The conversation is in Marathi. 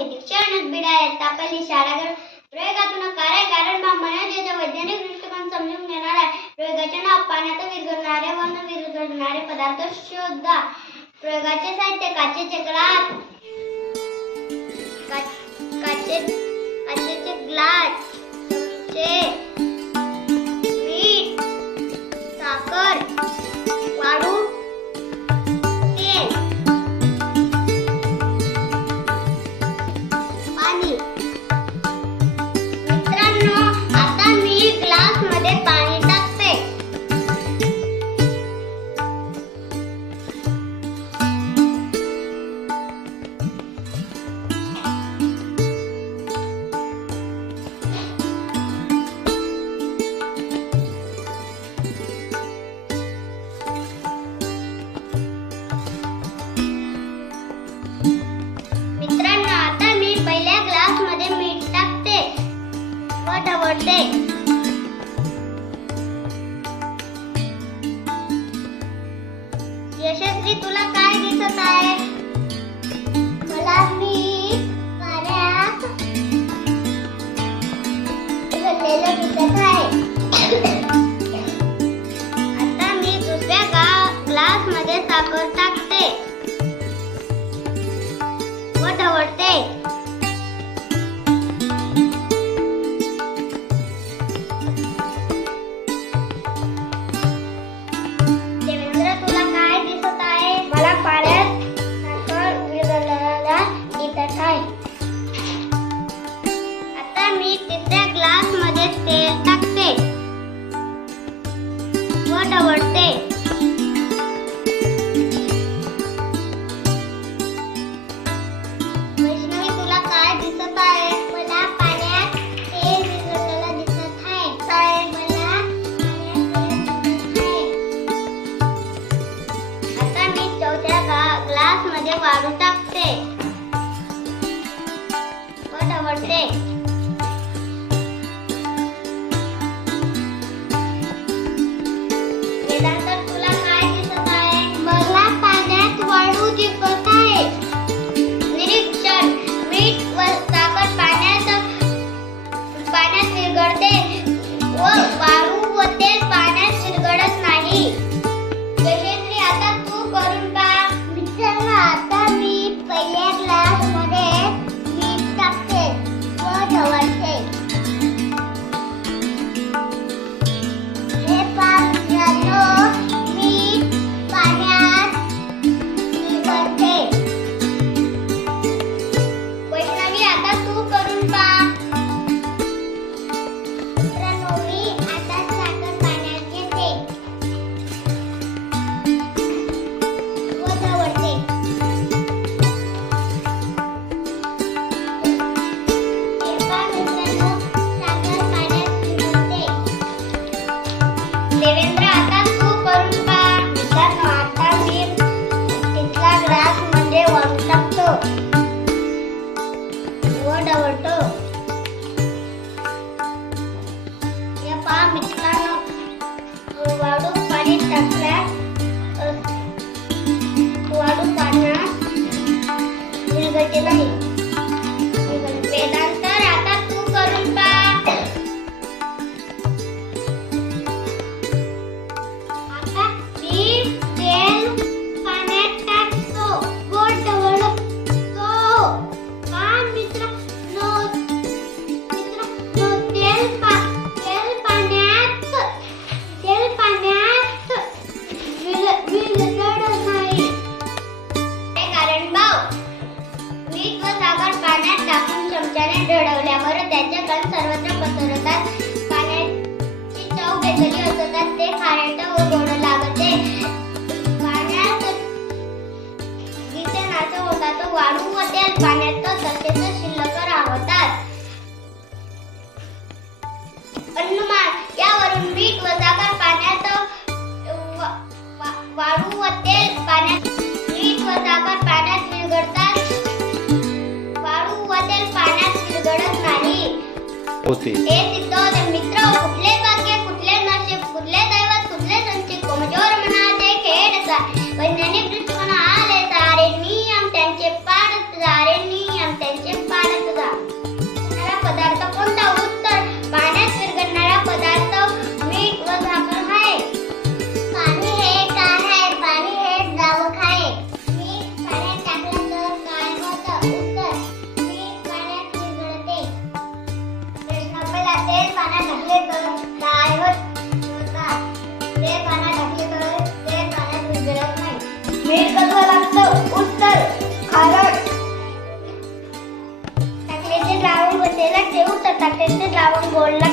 मी दीक्षानंद बिडा इयत्ता पहिली शाळा प्रयोगातून कारण मनोजाचा वैज्ञानिक दृष्टिकोन समजून घेणार आहे. प्रयोगाचे नाव पाण्यात विरघळणारे व न विरघळणारे पदार्थ शोधा. प्रयोगाचे साहित्य काचेचे ग्लास, काचेचे ग्लास, चमचे, मीठ, साखर, वाळू, तेल, पाणी. मित्रांनो, आता मी ग्लास मध्ये पाणी टाकते. मित्रांनो, आता मी पहिल्या ग्लास मध्ये मीठ टाकते व ढवळते. यशस्वी, तुला काय दिसत आहे? मला मीठ पाण्यात विरघळलेलं दिसत आहे. आता मी दुसऱ्या ग्लास मध्ये साखर टाकते व ढवळते. देवेंद्र, तुला काय दिसत आहे? मला पाण्यात साखर विरघळलेला दिसत आहे. आता मी तिसऱ्या ग्लास मध्ये तेल टाकते व ढवळते. वैष्णवी, तुला काय दिसत आहे? मला पाण्यात तेल विरघळलेलं दिसत आहे. मला पाण्यात तेल दिसत आहे. आता मी चौथ्या ग्लास मध्ये वाळू टाकते व ढवळते. वेदांत, तुला काय दिसत आहे? मला पाण्यात वाळू दिसत आहे. निरीक्षण, मीठ व साखर पाण्यात विरघळते व वाळू व तेल पाण्यात विरघळत नाही. यशस्वी, आता तू करून पहा. मित्रांनो, आता मी पहिल्या ग्लास मध्ये मीठ टाकते व ढवळते. हे पहा मित्रांनो, मीठ पाण्यात विरघळते. वैष्णवी, आता तू करून पहा. मित्रांनो, मी आता साखर पाण्यात घेते व ढवळते. हे पहा मित्रांनो, साखर पाण्यात विरघळते. देवेंद्र, आता तू करून पहा. मित्रांनो, आता मी तिसरा ग्लास मध्ये वाळू टाकतो व ढवळतो. हे पहा मित्रांनो, वाळू पाण्यात टाकल्यास वाळू पाण्यात विरघळते नाही. वेदांत, आता तू करून पहा. आता मी तेल पाण्यात टाकतो व ढवळतो. पहा मित्रांनो, तेल पाण्यात विरघळत नाही. हे कारण भाव, मीठ व साखर पाण्यात टाकून चमच्याने ढवळल्यावर त्याचे कण सर्वत्र पसरतात. पाण्याची चव बेतली असतात. ते खारट व गोड लागते. पाण्यात दिसेनासे होतात. वाळू व तेल पाण्यात तसेच शिल्लक राहतात. अनुमान, यावरून मीठ व साखर पाण्यात वाळू व तेल पाण्यात मीठ व साखर पाण्यात विरघळतात. वाळू व तेल पाण्यात विरघळत नाही. हे सिद्ध होते. मित्र, कुठले भाग्य, कुठले नशीब, कुठले दैवत, कुठले संचित, कमजोर मनाचे खेळ. वैज्ञानिक दृष्टिकोन आले सारे नियम त्यांचे पाड. जाते ते द्रावण गोलला